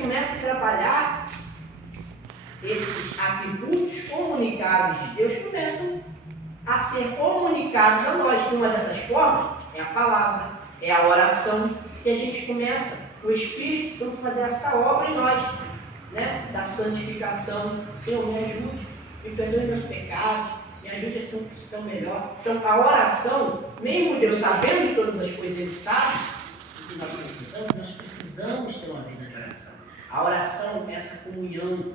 começa a trabalhar esses atributos comunicáveis de Deus, começam a ser comunicados a nós. Uma dessas formas é a palavra, é a oração, que a gente começa, o Espírito Santo, fazer essa obra em nós, né? Da santificação. Senhor, me ajude, me perdoe meus pecados, me ajude a ser um cristão melhor. Então, a oração, mesmo Deus sabendo de todas as coisas, Ele sabe o que nós precisamos ter uma vida de oração. A oração é essa comunhão,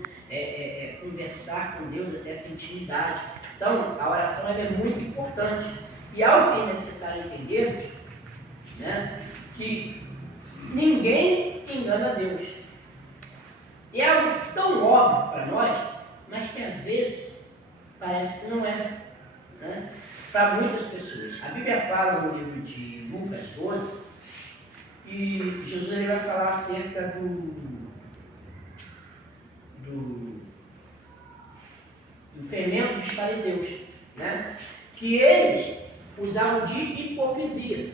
conversar com Deus, até essa intimidade. Então, a oração ela é muito importante. E algo que é necessário entendermos, né, que ninguém engana a Deus. E é algo tão óbvio para nós, mas que às vezes parece que não é, né, para muitas pessoas. A Bíblia fala no livro de Lucas 12, e Jesus ele vai falar acerca do fermento dos fariseus, né? Que eles usavam de hipocrisia,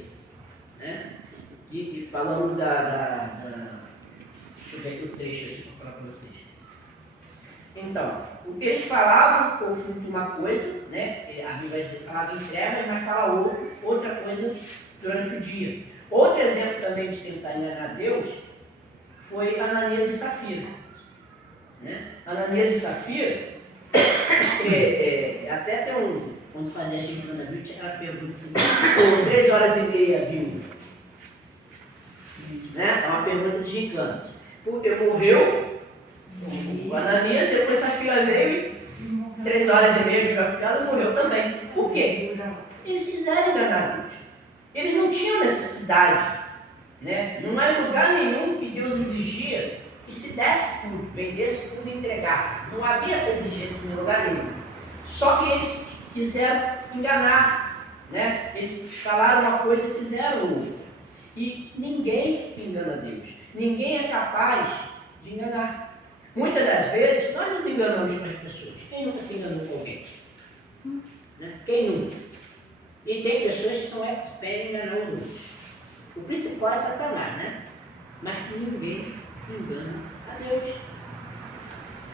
né? Falando deixa eu ver aqui o trecho aqui para falar para vocês. Então, o que eles falavam oculto uma coisa, né? A Bíblia falava em trevas, mas fala outra coisa durante o dia. Outro exemplo também de tentar enganar Deus foi Ananias e Safira, né? Ananias e Safira, até tem quando fazia a gincana da tinha aquela pergunta assim, 3 horas e meia, viu? Né? É uma pergunta de gincana. Porque morreu o Ananias, depois Safira veio e 3 horas e meia viu a filhada, morreu também. Por quê? Eles quiseram enganar Deus. Eles não tinham necessidade, né? Não há lugar nenhum que Deus exigia que se desse tudo, vendesse tudo e entregasse. Não havia essa exigência em lugar nenhum. Só que eles quiseram enganar, né? Eles falaram uma coisa e fizeram outra. E ninguém engana Deus. Ninguém é capaz de enganar. Muitas das vezes nós nos enganamos com as pessoas. Quem nunca se enganou com alguém? Né? Quem nunca? E tem pessoas que são experts em enganar os outros. O principal é Satanás, né? Mas ninguém engana a Deus.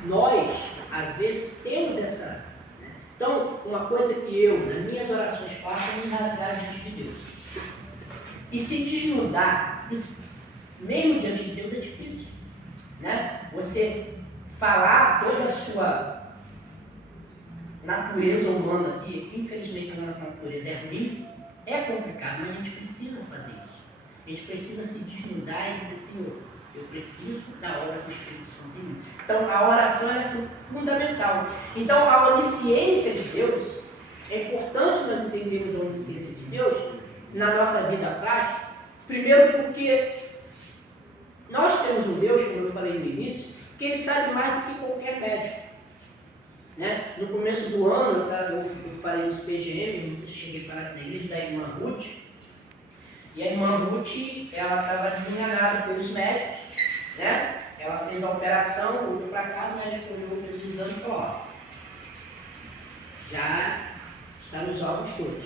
Nós, às vezes, temos essa. Então, uma coisa que eu, nas minhas orações, faço é me rasgar diante de Deus. E se desnudar, mesmo diante de Deus, é difícil, né? Você falar toda a sua natureza humana, e infelizmente a nossa natureza é ruim, é complicado, mas a gente precisa fazer isso. A gente precisa se desnudar e dizer, Senhor, eu preciso da obra do Espírito Santo em mim. Então, a oração é fundamental. Então, a onisciência de Deus, é importante nós entendermos a onisciência de Deus na nossa vida prática. Primeiro porque nós temos um Deus, como eu falei no início, que Ele sabe mais do que qualquer médico. Né? No começo do ano, eu falei nos PGM, não sei se cheguei a falar na igreja, da irmã Ruth. E a irmã Ruth, ela estava desenganada pelos médicos, né? Ela fez a operação, voltou para casa, o médico olhou, fez o exame e falou, ó, já está nos órgãos todos.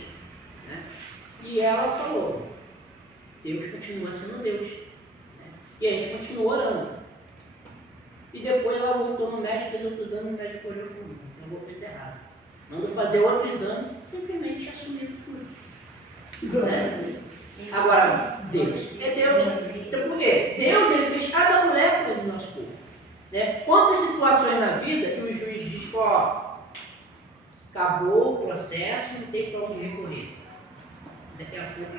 Né? E ela falou, Deus continua sendo Deus. Né? E a gente continuou orando. E depois ela voltou no médico, fez outro exame, o médico olhou e falou, não vou fazer errado. Mandou fazer outro exame, simplesmente assumiu tudo. Né? Agora, Deus é Deus. Então, por quê? Deus ele fez cada molécula do nosso corpo. Né? Quantas situações na vida que o juiz diz, ó, acabou o processo, não tem para onde recorrer. Daqui a pouco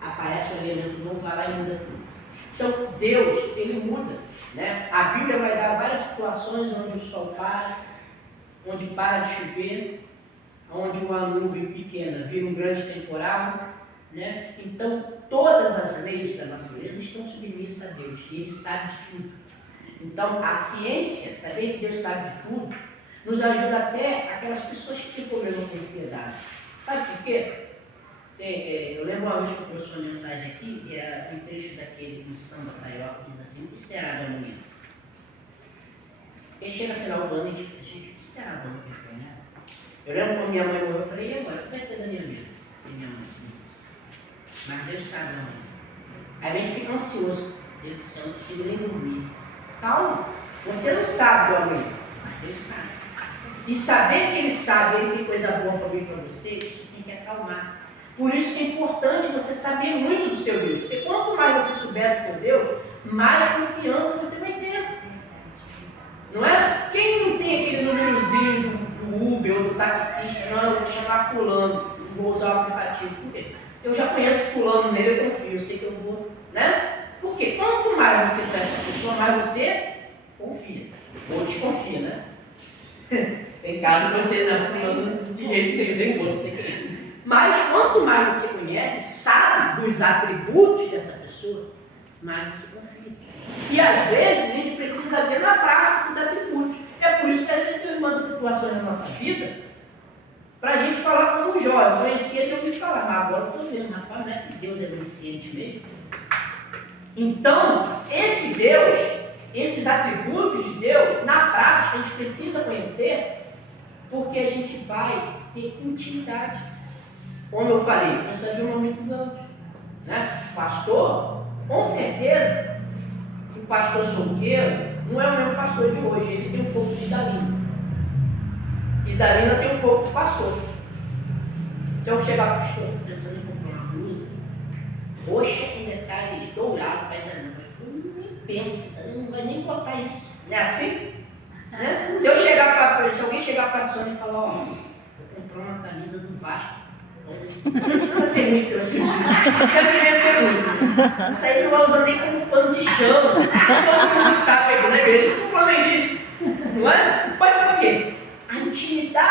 aparece um elemento novo, vai lá e muda tudo. Então, Deus, ele muda. Né? A Bíblia vai dar várias situações onde o sol para, onde para de chover, onde uma nuvem pequena vira um grande temporal. Né? Então, todas as leis da natureza estão submissas a Deus e Ele sabe de tudo. Então, a ciência, saber que Deus sabe de tudo, nos ajuda até aquelas pessoas que têm problema com ansiedade. Sabe por quê? Eu lembro uma vez que eu trouxe uma mensagem aqui, e era um trecho daquele do samba carioca, que diz assim, o que será da manhã? Porque chega no final do ano e diz, gente, o que será da manhã? Eu lembro quando minha mãe morreu, eu falei, e agora? O que vai ser da minha vida? E minha mãe, mas Deus sabe da manhã. Aí a gente fica ansioso, Deus do céu, não consigo nem dormir. Calma. Você não sabe do amanhã, mas ele sabe. E saber que ele sabe, ele tem coisa boa para vir para você, isso tem que acalmar. Por isso que é importante você saber muito do seu Deus. Porque quanto mais você souber do seu Deus, mais confiança você vai ter. Não é? Quem não tem aquele númerozinho do Uber ou do taxista, não, eu vou chamar fulano, vou usar o aplicativo. Por quê? Eu já conheço fulano nele, eu confio, eu sei que eu vou, né? Porque quanto mais você conhece a pessoa, mais você confia. Ou desconfia, né? Em casa você não falando de jeito que ele tem outro, você quer. Mas quanto mais você conhece, sabe dos atributos dessa pessoa, mais você confia. E às vezes a gente precisa ver na prática esses atributos. É por isso que às vezes Deus manda situações na nossa vida para a gente falar como Jó. Eu conhecia de ouvir falar, mas agora eu estou vendo, rapaz, não é que Deus é onisciente mesmo? Então, esse Deus, esses atributos de Deus, na prática a gente precisa conhecer, porque a gente vai ter intimidade. Como eu falei, nós sabemos muitos anos. Né? Pastor, com certeza, o pastor solteiro não é o mesmo pastor de hoje, ele tem um pouco de Idalina. Idalina tem um pouco de pastor. Se eu chegar para o pastor pensando em comprar uma blusa roxa com detalhes dourados para Idalina, nem pensa, não vai nem botar isso. Não é assim? Né? Se alguém chegar para a Sônia e falar, ó, vou comprar uma camisa do Vasco. Não precisa ter muito, já devia ser muito. Isso aí não vai usar nem como pano de chão. Todo mundo sabe, né? Eles são flamenguistas, não é? Mas por quê?